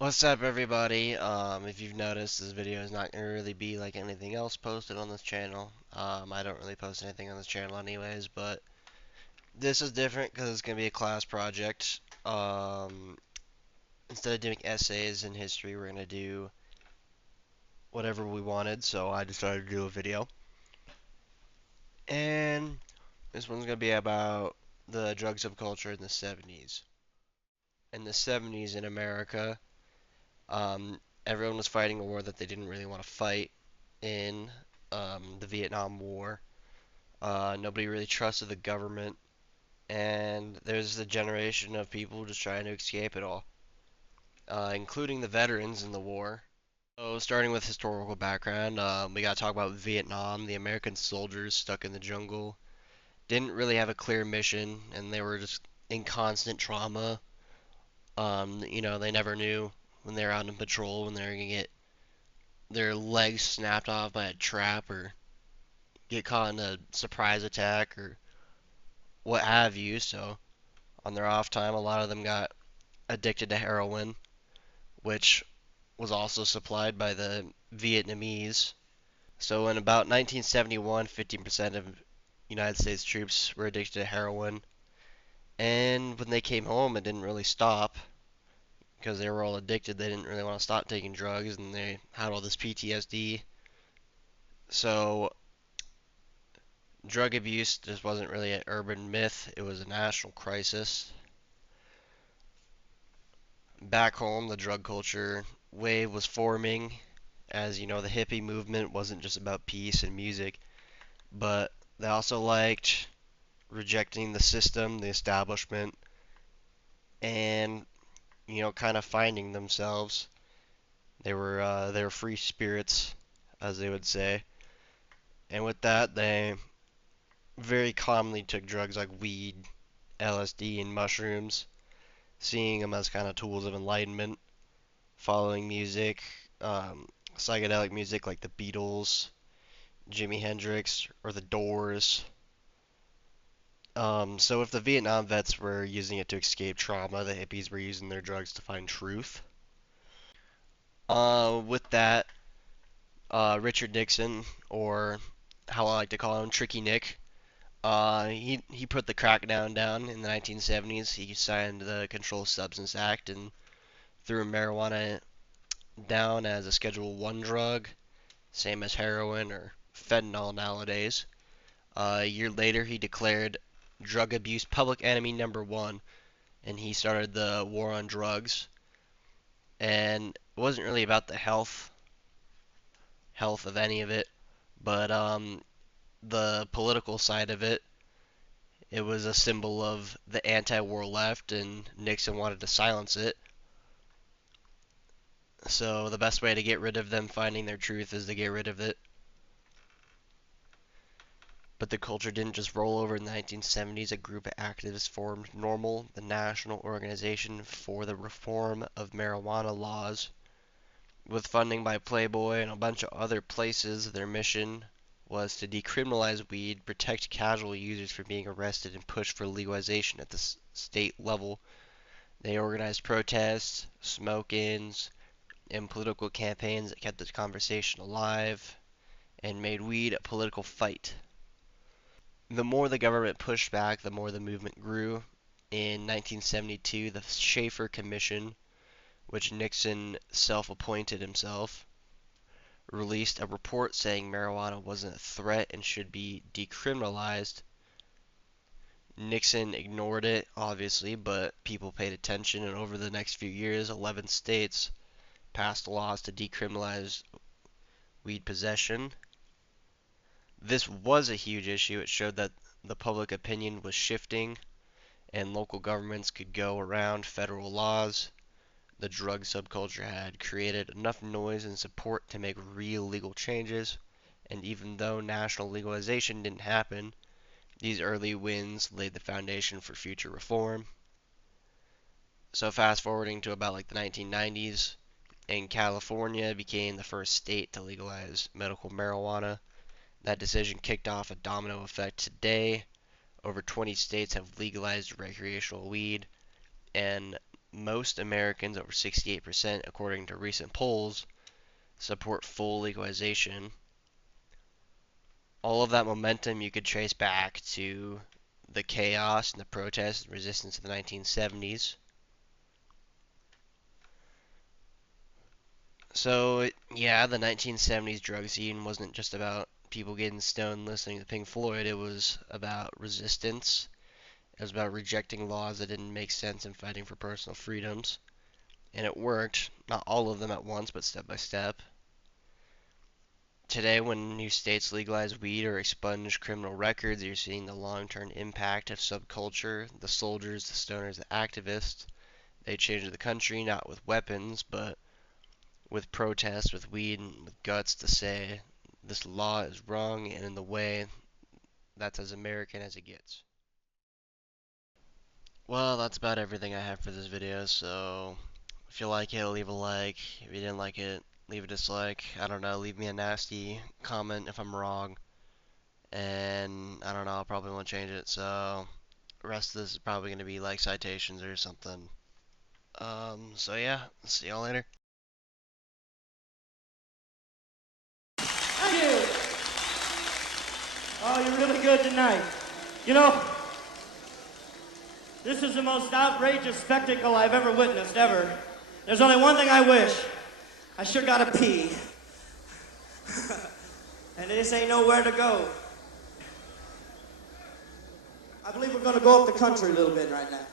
What's up, everybody? If you've noticed, this video is not going to really be like anything else posted on this channel. I don't really post anything on this channel anyways, but this is different because it's going to be a class project. Instead of doing essays in history, we're going to do whatever we wanted, so I decided to do a video. And this one's going to be about the drug subculture in the 70s. In the 70s in America, everyone was fighting a war that they didn't really want to fight in the Vietnam War. Nobody really trusted the government, and there's a generation of people just trying to escape it all, including the veterans in the war. So, starting with historical background, we got to talk about Vietnam. The American soldiers stuck in the jungle didn't really have a clear mission, and they were just in constant trauma. They never knew when they were out on patrol when they were gonna get their legs snapped off by a trap or get caught in a surprise attack or what have you. So on their off time, a lot of them got addicted to heroin, which was also supplied by the Vietnamese. So in about 1971, 15% of United States troops were addicted to heroin. And when they came home, it didn't really stop because they were all addicted. They didn't really want to stop taking drugs and they had all this PTSD. So drug abuse just wasn't really an urban myth, it was a national crisis. Back home, the drug culture wave was forming. As you know, the hippie movement wasn't just about peace and music, but they also liked rejecting the system, the establishment, and kind of finding themselves. They were free spirits, as they would say, and with that, they very commonly took drugs like weed, LSD, and mushrooms, seeing them as kind of tools of enlightenment, following music, psychedelic music like the Beatles, Jimi Hendrix, or the Doors. So if the Vietnam vets were using it to escape trauma, the hippies were using their drugs to find truth. With that, Richard Nixon, or how I like to call him, Tricky Nick, he put the crackdown down in the 1970s. He signed the Controlled Substance Act and threw marijuana down as a Schedule 1 drug, same as heroin or fentanyl nowadays. A year later, he declared drug abuse public enemy number one, and he started the war on drugs. And it wasn't really about the health of any of it, but the political side of it. It was a symbol of the anti-war left, and Nixon wanted to silence it. So the best way to get rid of them finding their truth is to get rid of it. But the culture didn't just roll over in the 1970s. A group of activists formed NORML, the National Organization for the Reform of Marijuana Laws. With funding by Playboy and a bunch of other places, their mission was to decriminalize weed, protect casual users from being arrested, and push for legalization at the state level. They organized protests, smoke-ins, and political campaigns that kept the conversation alive and made weed a political fight. The more the government pushed back, the more the movement grew. In 1972, the Schaefer Commission, which Nixon self-appointed himself, released a report saying marijuana wasn't a threat and should be decriminalized. Nixon ignored it, obviously, but people paid attention, and over the next few years, 11 states passed laws to decriminalize weed possession. This was a huge issue. It showed that the public opinion was shifting and local governments could go around federal laws. The drug subculture had created enough noise and support to make real legal changes, and even though national legalization didn't happen, these early wins laid the foundation for future reform. So fast forwarding to about like the 1990s, and California became the first state to legalize medical marijuana. That decision kicked off a domino effect today. Over 20 states have legalized recreational weed, and most Americans, over 68%, according to recent polls, support full legalization. All of that momentum you could trace back to the chaos and the protests and resistance of the 1970s. So, yeah, the 1970s drug scene wasn't just about people getting stoned listening to Pink Floyd. It was about resistance. It was about rejecting laws that didn't make sense and fighting for personal freedoms. And it worked. Not all of them at once, but step by step. Today, when new states legalize weed or expunge criminal records, you're seeing the long-term impact of subculture, the soldiers, the stoners, the activists. They changed the country, not with weapons, but with protests, with weed, and with guts to say this law is wrong and in the way. That's as American as it gets. Well, that's about everything I have for this video, so if you like it, leave a like. If you didn't like it, leave a dislike. I don't know, leave me a nasty comment if I'm wrong. And I don't know, I probably won't change it, so the rest of this is probably going to be like citations or something. So yeah, see y'all later. Thank you. Oh, you're really good tonight. You know, this is the most outrageous spectacle I've ever witnessed, ever. There's only one thing I wish. I sure gotta pee. And this ain't nowhere to go. I believe we're gonna go up the country a little bit right now.